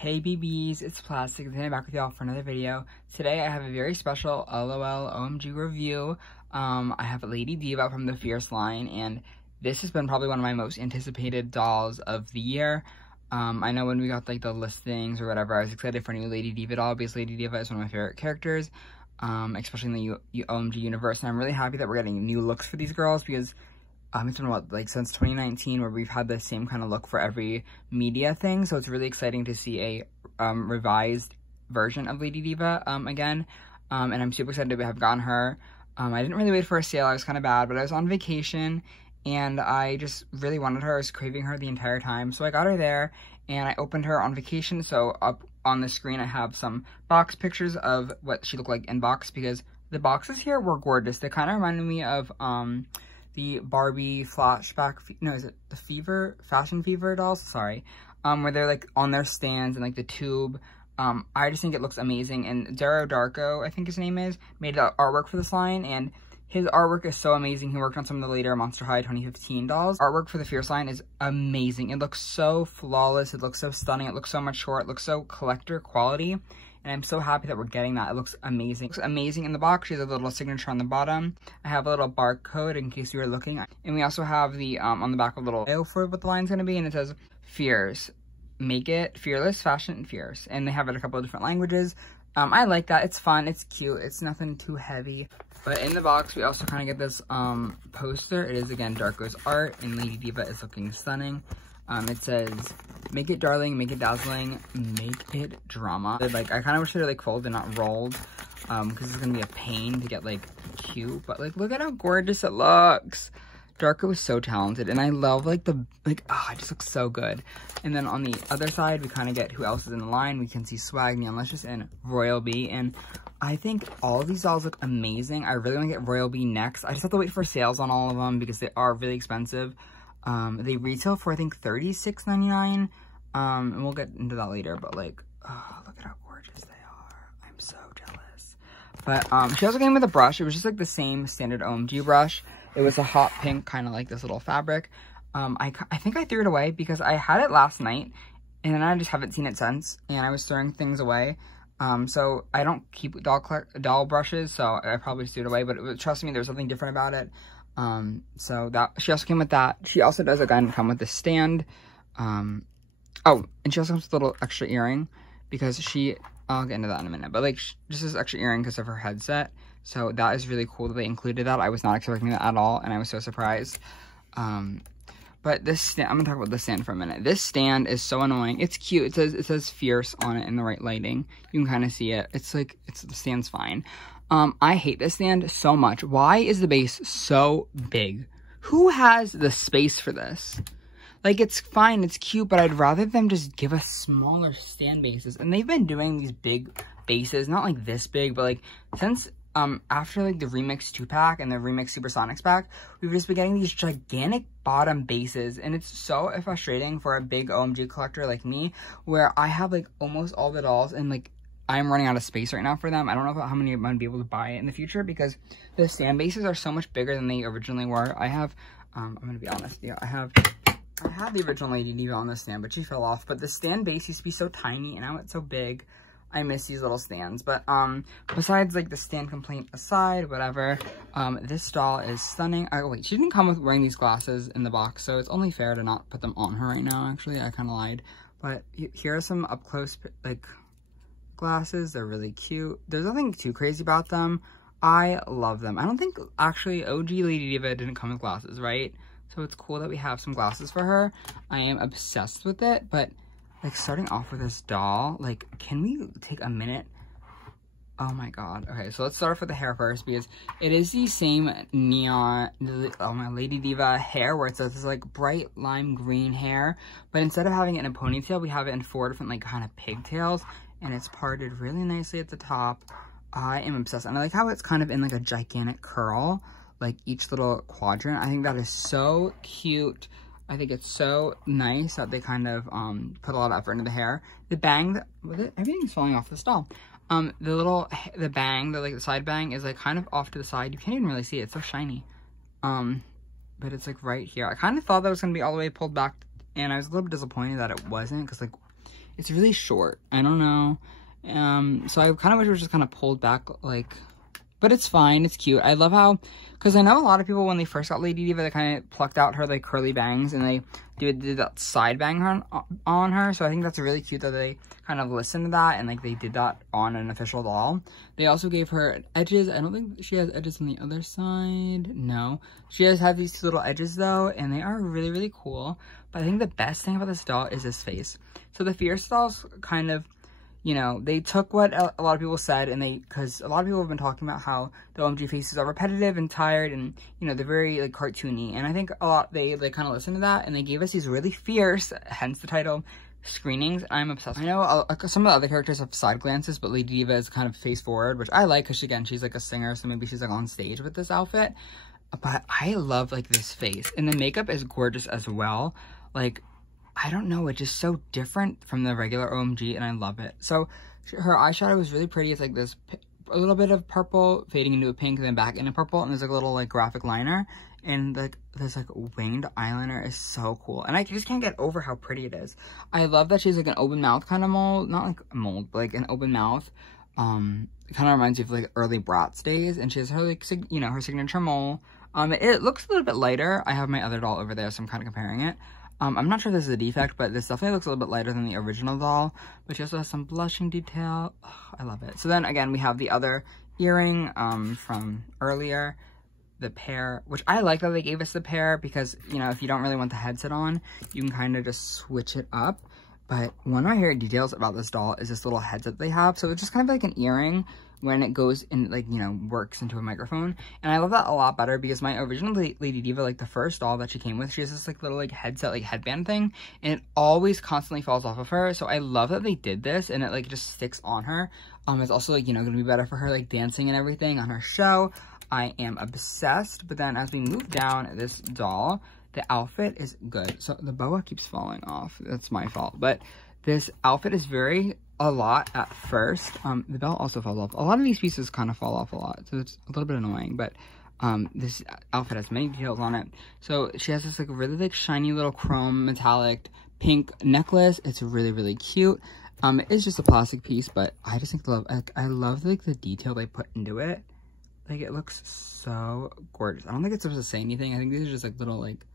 Hey BBs, it's Plastic, and I'm back with y'all for another video. Today I have a very special LOL OMG review. I have Lady Diva from the Feirce line, and this has been probably one of my most anticipated dolls of the year. I know when we got like the listings or whatever, I was excited for a new Lady Diva doll because Lady Diva is one of my favorite characters, especially in the OMG universe, and I'm really happy that we're getting new looks for these girls because it's been what, like since 2019 where we've had the same kind of look for every media thing, so it's really exciting to see a revised version of Lady Diva again, and I'm super excited to have gotten her. I didn't really wait for a sale, I was kind of bad, but I was on vacation and I just really wanted her. I was craving her the entire time, so I got her there and I opened her on vacation. So up on the screen I have some box pictures of what she looked like in box because the boxes here were gorgeous. They kind of reminded me of the Barbie flashback, no, is it the Fashion Fever dolls? Sorry. Where they're like on their stands and like the tube. I just think it looks amazing. And Darrow Darko, I think his name is, made the artwork for this line, and his artwork is so amazing. He worked on some of the later Monster High 2015 dolls. Artwork for the Feirce line is amazing. It looks so flawless. It looks so stunning. It looks so mature. It looks so collector quality. And I'm so happy that we're getting that. It looks amazing. It looks amazing in the box. She has a little signature on the bottom. I have a little barcode in case you were looking. And we also have the, on the back, a little bio for what the line's gonna be. And it says, Feirce. Make it fearless, fashion, and fierce. And they have it in a couple of different languages. I like that. It's fun. It's cute. It's nothing too heavy. But in the box, we also kind of get this poster. It is, again, Darko's art. And Lady Diva is looking stunning. It says, make it darling, make it dazzling, make it drama. Like, I kind of wish they were like folded, not rolled, because it's gonna be a pain to get like cute. But like, look at how gorgeous it looks. Darko is so talented, and I love like it just looks so good. And then on the other side, we kind of get who else is in the line. We can see Swag, Neon Licious, and Royal Bee. And I think all of these dolls look amazing. I really want to get Royal Bee next. I just have to wait for sales on all of them because they are really expensive. They retail for I think $36.99, and we'll get into that later, but like, oh, look at how gorgeous they are. I'm so jealous. But she also came with a brush. It was just like the same standard OMG brush. It was a hot pink, kind of like this little fabric. I think I threw it away because I had it last night and then I just haven't seen it since, and I was throwing things away. So I don't keep doll brushes, so I probably just threw it away, but trust me, there's something different about it. So that, she also came with that. She also does again come with the stand. Oh, and she also comes with a little extra earring because I'll get into that in a minute, but like just this extra earring because of her headset. So that is really cool that they included that. I was not expecting that at all, and I was so surprised. But this stand, I'm gonna talk about this stand for a minute. This stand is so annoying. It's cute. It says Feirce on it in the right lighting. You can kind of see it. It's like, the stand's fine. I hate this stand so much. Why is the base so big? Who has the space for this? Like, it's fine, it's cute, but I'd rather them just give us smaller stand bases. And they've been doing these big bases, not like this big, but like since after like the Remix 2-pack and the Remix Supersonics pack, we've just been getting these gigantic bottom bases, and it's so frustrating for a big OMG collector like me, where I have like almost all the dolls and like I'm running out of space right now for them. I don't know how many I'm going to be able to buy in the future because the stand bases are so much bigger than they originally were. I have, I'm going to be honest, yeah, I had the original Lady Diva on the stand, but she fell off. But the stand base used to be so tiny, and now it's so big. I miss these little stands. But besides like the stand complaint aside, whatever, this doll is stunning. Oh wait, she didn't come with wearing these glasses in the box, so it's only fair to not put them on her right now. Actually, I kind of lied. But here are some up close like glasses. They're really cute. There's nothing too crazy about them. I love them. I don't think actually OG Lady Diva didn't come with glasses, right? So it's cool that we have some glasses for her. I am obsessed with it, but like starting off with this doll, like, can we take a minute? Oh my god. Okay, so let's start off with the hair first because it is the same neon, oh my Lady Diva hair where it's this like bright lime green hair, but instead of having it in a ponytail, we have it in 4 different like kind of pigtails, and it's parted really nicely at the top. I am obsessed, and I like how it's kind of in like a gigantic curl, like each little quadrant. I think that is so cute. I think it's so nice that they kind of put a lot of effort into the hair. The bang, everything's falling off this doll. The bang, the side bang is like kind of off to the side. You can't even really see it. It's so shiny. But it's like right here. I kind of thought that was gonna be all the way pulled back, and I was a little bit disappointed that it wasn't, because like it's really short. I don't know. So I kind of wish it was just kind of pulled back, like, but it's fine. It's cute. I love how, because I know a lot of people, when they first got Lady Diva, they kind of plucked out her, like, curly bangs, and they did that side bang on her. So I think that's really cute that they kind of listened to that, and, like, they did that on an official doll. They also gave her edges. I don't think she has edges on the other side. No. She does have these two little edges, though, and they are really, really cool. But I think the best thing about this doll is this face. So the Feirce dolls kind of, you know, they took what a lot of people said, and because a lot of people have been talking about how the OMG faces are repetitive and tired, and, you know, they're very, like, cartoony, and I think a lot, they kind of listened to that, and they gave us these really fierce, hence the title, screenings. I'm obsessed. I know some of the other characters have side glances, but Lady Diva is kind of face forward, which I like, because, again, she's, like, a singer, so maybe she's, like, on stage with this outfit, but I love, like, this face, and the makeup is gorgeous as well. Like, I don't know, it's just so different from the regular OMG, and I love it. So her eyeshadow is really pretty. It's like this, a little bit of purple fading into a pink, and then back into purple, and there's like a little like graphic liner, and like this like winged eyeliner is so cool, and I just can't get over how pretty it is. I love that she's like an open mouth kind of mold, not like a mold, but like an open mouth. It kind of reminds me of like early Bratz days, and she has her like, you know, her signature mole. It looks a little bit lighter. I have my other doll over there, so I'm kind of comparing it. I'm not sure if this is a defect, but this definitely looks a little bit lighter than the original doll. But she also has some blushing detail. Oh, I love it. So then, again, we have the other earring from earlier. The pair, which I like that they gave us the pair because, you know, if you don't really want the headset on, you can kind of just switch it up. But one of my favorite details about this doll is this little headset they have. So it's just kind of like an earring when it goes in, like, you know, works into a microphone. And I love that a lot better because my original Lady Diva, like the first doll that she came with, she has this like little like headset, like headband thing, and it always constantly falls off of her. So I love that they did this, and it like just sticks on her. It's also like, you know, gonna be better for her like dancing and everything on her show. I am obsessed. But then as we move down this doll, the outfit is good. So the boa keeps falling off. That's my fault. But this outfit is a lot at first. The belt also falls off. A lot of these pieces kind of fall off a lot, so it's a little bit annoying, but this outfit has many details on it. So she has this like really like shiny little chrome metallic pink necklace. It's really, really cute. It is just a plastic piece, but I just think I love like the detail they put into it. Like, it looks so gorgeous. I don't think it's supposed to say anything. I think these are just like little like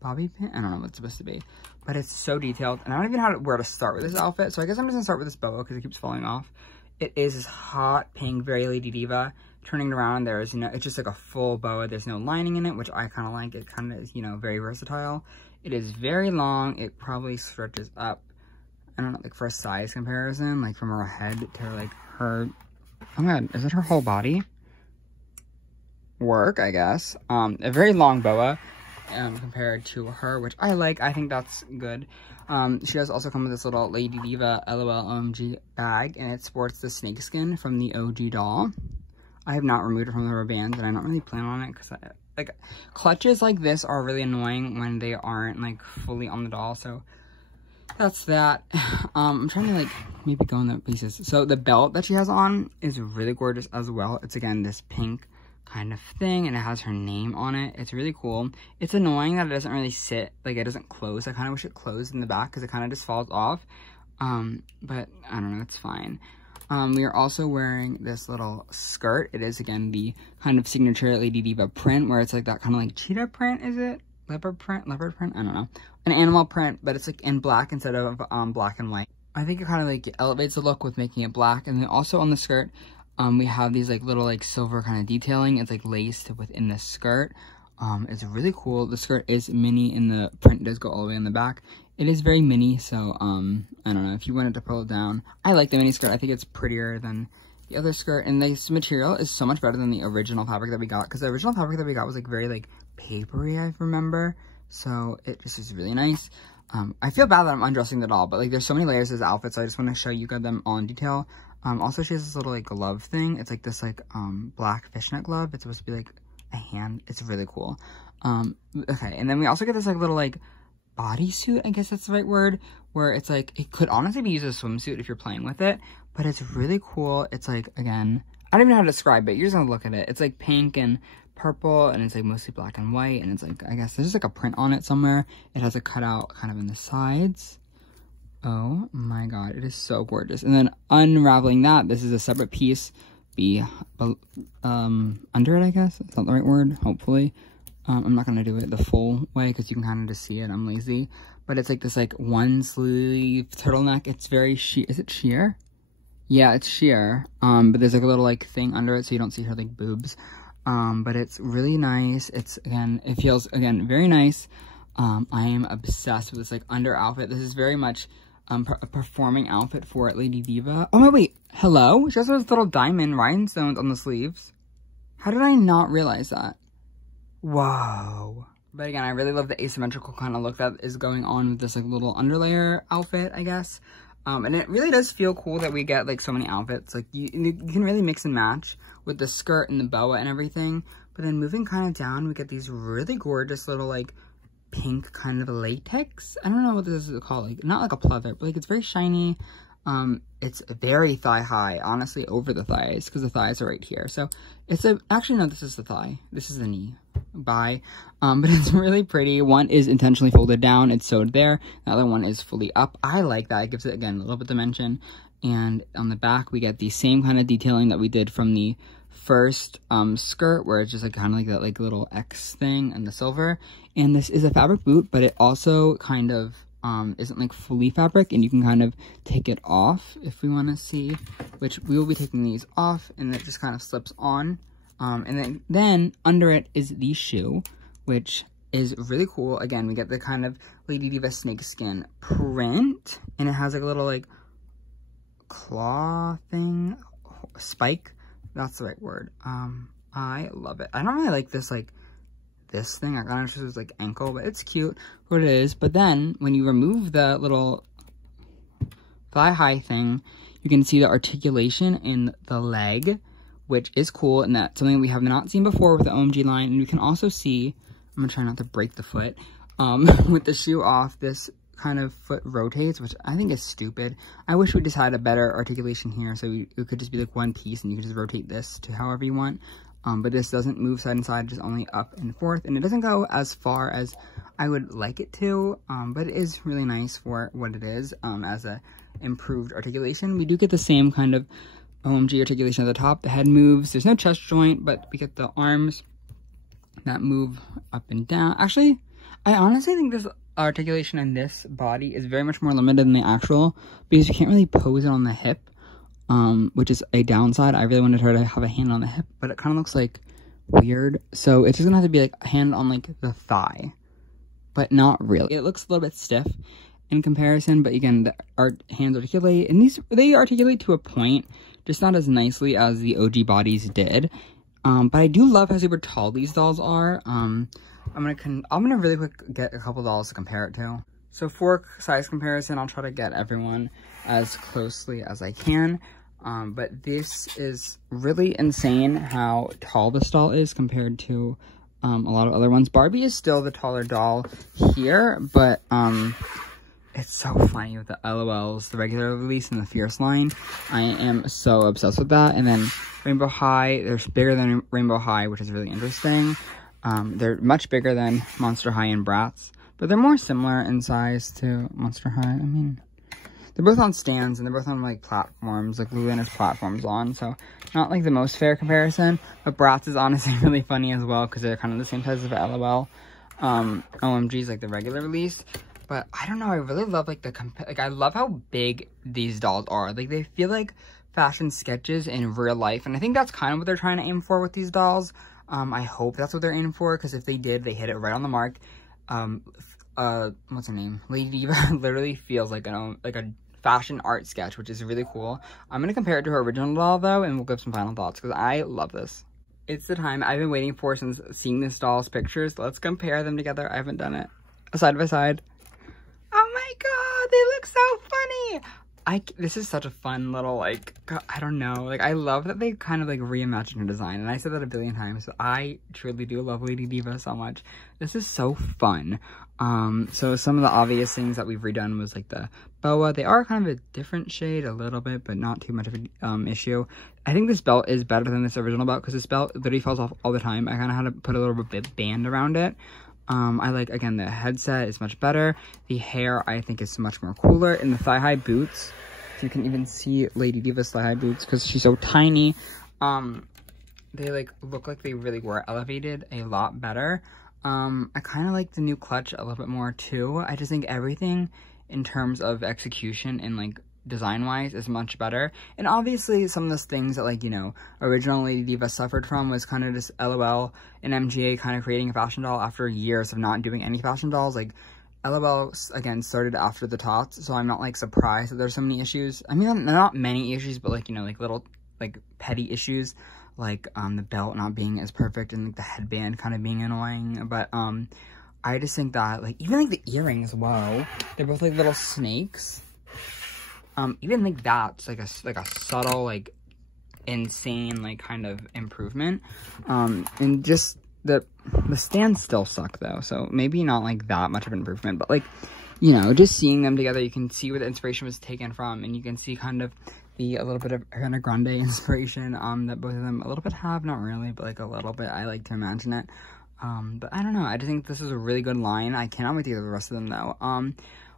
bobby pin. I don't know what it's supposed to be, but it's so detailed, and I don't even know where to start with this outfit. So I guess I'm just gonna start with this boa because it keeps falling off. It is this hot pink, very Lady Diva. Turning it around, there's, you know, it's just like a full boa. There's no lining in it, which I kind of like. It kind of is, you know, very versatile. It is very long. It probably stretches up, I don't know, like for a size comparison, like from her head to like her, oh my god, is it her whole body? Work, I guess. A very long boa. Compared to her, which I like. I think that's good. She does also come with this little Lady Diva LOL OMG bag, and it sports the snakeskin from the OG doll. I have not removed it from the rubber bands, and I don't really plan on it because like clutches like this are really annoying when they aren't like fully on the doll. So that's that. I'm trying to like maybe go in the pieces. So the belt that she has on is really gorgeous as well. It's again this pink kind of thing, and it has her name on it. It's really cool. It's annoying that it doesn't really sit, like it doesn't close. I kind of wish it closed in the back because it kind of just falls off. But I don't know, it's fine. We are also wearing this little skirt. It is again the kind of signature Lady Diva print where it's like that kind of like cheetah print, is it? Leopard print? I don't know. An animal print, but it's like in black instead of black and white. I think it kind of like elevates the look with making it black. And then also on the skirt, we have these like little like silver kind of detailing. It's like laced within the skirt. It's really cool. The skirt is mini and the print does go all the way in the back. It is very mini, so I don't know if you wanted to pull it down. I like the mini skirt. I think it's prettier than the other skirt, and this material is so much better than the original fabric that we got, because the original fabric that we got was like very like papery, I remember. So it just is really nice. I feel bad that I'm undressing the doll, but like there's so many layers to this outfit, so I just want to show you guys them all in detail. Also, she has this little like glove thing. It's like this like black fishnet glove. It's supposed to be like a hand. It's really cool. Okay, and then we also get this like little like bodysuit, I guess that's the right word, where it's like, it could honestly be used as a swimsuit if you're playing with it, but it's really cool. It's like, again, I don't even know how to describe it. You're just gonna look at it. It's like pink and purple, and it's like mostly black and white, and it's like, I guess there's just like a print on it somewhere. It has a cutout kind of in the sides. Oh my god, it is so gorgeous. And then unraveling that, this is a separate piece. Under it, I guess. That's not the right word, hopefully. I'm not gonna do it the full way because you can kind of just see it. I'm lazy. But it's like this like one sleeve turtleneck. It's very sheer. Is it sheer? Yeah, it's sheer. But there's like a little like thing under it so you don't see her like boobs. But it's really nice. It's, again, it feels, again, very nice. I am obsessed with this like under outfit. This is very much a performing outfit for Lady Diva. Oh my, wait, hello? She has those little diamond rhinestones on the sleeves. How did I not realize that? Whoa. But again, I really love the asymmetrical kind of look that is going on with this like little underlayer outfit, I guess. And it really does feel cool that we get like so many outfits. Like you can really mix and match with the skirt and the boa and everything. But then moving kind of down, we get these really gorgeous little like pink kind of latex. I don't know what this is called. Like, not like a pleather, but like it's very shiny. It's very thigh high, honestly, over the thighs, because the thighs are right here. So it's actually, no, this is the thigh. This is the knee. Bye. But it's really pretty. One is intentionally folded down. It's sewed there. The other one is fully up. I like that. It gives it, again, a little bit of dimension. And on the back, we get the same kind of detailing that we did from the first skirt, where it's just like kind of like that like little X thing and the silver. And this is a fabric boot, but it also kind of isn't like fully fabric, and you can kind of take it off if we want to see, which we will be taking these off, and it just kind of slips on. And then under it is the shoe, which is really cool. Again, we get the kind of Lady Diva snakeskin print, and it has like a little like claw thing, spike. That's the right word. I love it. I don't really like this like this thing. I kind of just was like ankle, but it's cute what it is. But then when you remove the little thigh high thing, you can see the articulation in the leg, which is cool, and that's something we have not seen before with the OMG line. And you can also see, I'm gonna try not to break the foot, with the shoe off, this kind of foot rotates, which I think is stupid. I wish we just had a better articulation here, so it could just be like one piece and you could just rotate this to however you want. But this doesn't move side and side, just only up and forth, and it doesn't go as far as I would like it to, but it is really nice for what it is, as a improved articulation. We do get the same kind of OMG articulation at the top. The head moves. There's no chest joint, but we get the arms that move up and down. Actually, I honestly think this articulation in this body is very much more limited than the actual, because you can't really pose it on the hip, which is a downside. I really wanted her to have a hand on the hip, but it kind of looks like weird. So it's just gonna have to be like a hand on like the thigh, but not really. It looks a little bit stiff in comparison, but again, our hands articulate, and they articulate to a point, just not as nicely as the OG bodies did. But I do love how super tall these dolls are. I'm gonna really quick get a couple dolls to compare it to. So for size comparison, I'll try to get everyone as closely as I can. But this is really insane how tall this doll is compared to a lot of other ones. Barbie is still the taller doll here, but it's so funny with the LOLs, the regular release and the Feirce line. I am so obsessed with that. And then Rainbow High, they're bigger than Rainbow High, which is really interesting. They're much bigger than Monster High and Bratz, but they're more similar in size to Monster High. I mean, they're both on stands, and they're both on, like, platforms, like Lululemon's platforms on, so not, like, the most fair comparison, but Bratz is honestly really funny as well, because they're kind of the same size as LOL. OMG is, like, the regular release, but I don't know, I really love, like, I love how big these dolls are. Like, they feel like fashion sketches in real life, and I think that's kind of what they're trying to aim for with these dolls. I hope that's what they're aiming for, because if they did, they hit it right on the mark. What's her name? Lady Diva literally feels like a fashion art sketch, which is really cool. I'm going to compare it to her original doll, though, and we'll give some final thoughts, because I love this. It's the time I've been waiting for since seeing this doll's pictures. Let's compare them together. I haven't done it. Side by side. Oh my god, they look so funny! This is such a fun little, like, I don't know. Like, I love that they kind of, like, reimagined her design. And I said that a billion times, but I truly do love Lady Diva so much. This is so fun. So some of the obvious things that we've redone was, like, the boa. They are kind of a different shade a little bit, but not too much of an issue. I think this belt is better than this original belt, because this belt literally falls off all the time. I kind of had to put a little bit band around it. I like, again, the headset is much better. The hair, I think, is much more cooler. And the thigh-high boots, you can even see Lady Diva's thigh-high boots because she's so tiny. They, like, look like they really were elevated a lot better. I kind of like the new clutch a little bit more, too. I just think everything in terms of execution and, like, design-wise is much better. And obviously some of those things that, like, you know, original Lady Diva suffered from was kind of just LOL and MGA kind of creating a fashion doll after years of not doing any fashion dolls. Like, LOL, again, started after the tots, so I'm not, like, surprised that there's so many issues. I mean, not many issues, but, like, you know, like, little, like, petty issues, like, the belt not being as perfect and, like, the headband kind of being annoying. But, I just think that, like, even, like, the earrings, whoa, they're both, like, little snakes. Even like that's like a subtle, like, insane, like, kind of improvement. And just the stands still suck though, so maybe not like that much of an improvement, but, like, you know, just seeing them together, you can see where the inspiration was taken from, and you can see kind of a little bit of Ariana Grande inspiration, that both of them a little bit have, not really, but, like, a little bit. I like to imagine it. But I don't know, I just think this is a really good line. I cannot wait to get the rest of them though.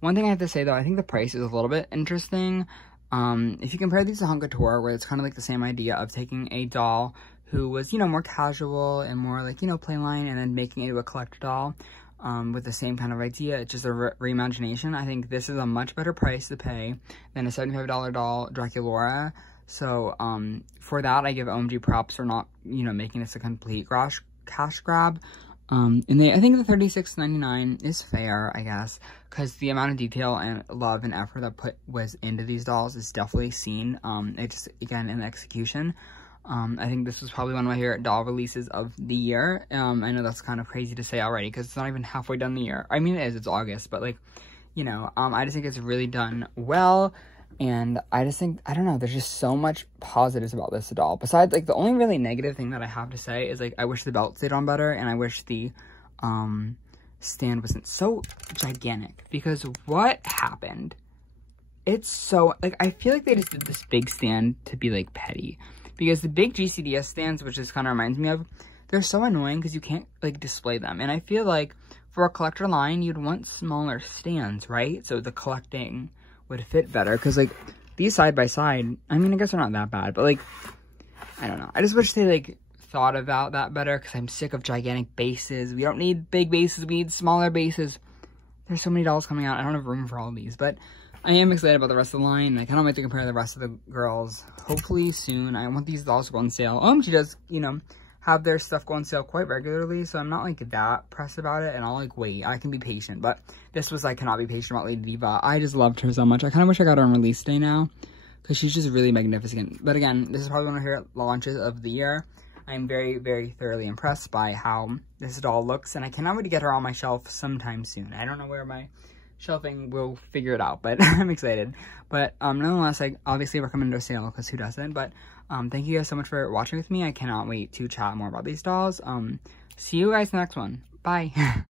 One thing I have to say, though, I think the price is a little bit interesting. If you compare these to Hunk Couture, where it's kind of like the same idea of taking a doll who was, you know, more casual and more, like, you know, plain line, and then making it into a collector doll with the same kind of idea. It's just a reimagination. I think this is a much better price to pay than a $75 doll Draculaura. So for that, I give OMG props for not, you know, making this a complete cash grab. And I think the $36.99 is fair, I guess, because the amount of detail and love and effort that was into these dolls is definitely seen. It just, again, in the execution. I think this was probably one of my favorite doll releases of the year. I know that's kind of crazy to say already, because it's not even halfway done the year. I mean, it is, it's August, but, like, you know, I just think it's really done well. And I just think, I don't know, there's just so much positives about this doll. Besides, like, the only really negative thing that I have to say is, like, I wish the belt stayed on better, and I wish the stand wasn't so gigantic. Because what happened? It's so, like, I feel like they just did this big stand to be, like, petty. Because the big GCDS stands, which this kind of reminds me of, they're so annoying because you can't, like, display them. And I feel like for a collector line, you'd want smaller stands, right? So the collecting would fit better, because, like, these side by side, I mean, I guess they're not that bad, but, like, I don't know, I just wish they, like, thought about that better, because I'm sick of gigantic bases. We don't need big bases, we need smaller bases. There's so many dolls coming out, I don't have room for all of these, but I am excited about the rest of the line. I kind of like to compare the rest of the girls, hopefully soon. I want these dolls to go on sale. She does, you know, have their stuff go on sale quite regularly, so I'm not, like, that pressed about it, and I'll, like, wait. I can be patient, but this was, I cannot be patient about Lady Diva. I just loved her so much. I kind of wish I got her on release day now, because she's just really magnificent. But again, this is probably one of her launches of the year. I'm very, very thoroughly impressed by how this doll looks, and I cannot wait to get her on my shelf sometime soon. I don't know where my shelving will figure it out, but I'm excited. But nonetheless, I obviously recommend a sale, because who doesn't? But thank you guys so much for watching with me. I cannot wait to chat more about these dolls. See you guys in the next one. Bye.